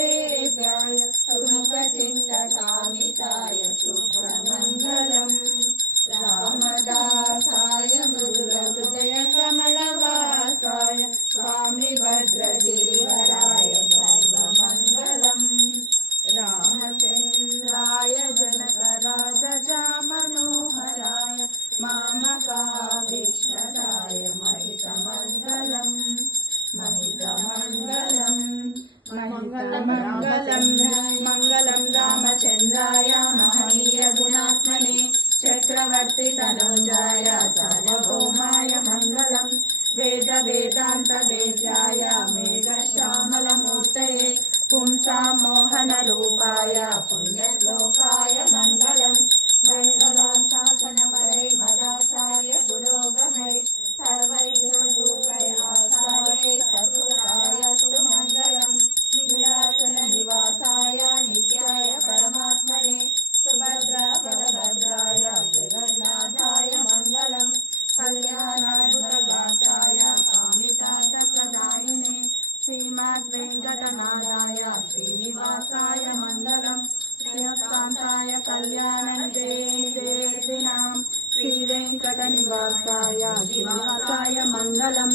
सर्ववेद्याय सुमुखचित्तकामिताय शुभ्रमङ्गलम् रामदासाय मृदुहृदयकमलवासाय स्वामी भद्रगिरिवराय सर्वमङ्गलम् रामचन्द्राय जनकराजमनोहराय मामकाभीष्टदाय महितमङ्गलम् महितमङ्गलम् मङ्गलं रामचन्द्राय महनीय गुणात्मने चक्रवर्ती तनूजाय सार्वभौमाय मङ्गलम् वेद वेदान्त वेद्याय मेघश्यामलमूर्तये पुंसां मोहनरूपाय पुण्यश्लोकाय मङ्गलम् मङ्गलं शासनपरैर्भदाचार्य पुरोगमै सर्वैर्भूतैराचार्यै चतुरायस्तु मङ्गलम् नीलाचलनिवासाय नित्याय परमात्मने सुभद्रा बलभद्राय जगन्नाथाय मङ्गलम् कल्याणाद्भुतगात्राय कामितार्थप्रदायिने श्रीमद्वेङ्कटनाथाय श्रीनिवासाय मङ्गलम् श्रियकान्ताय कल्याणनिधेनां श्रीवेङ्कटनिवासाय निवासाय मङ्गलम्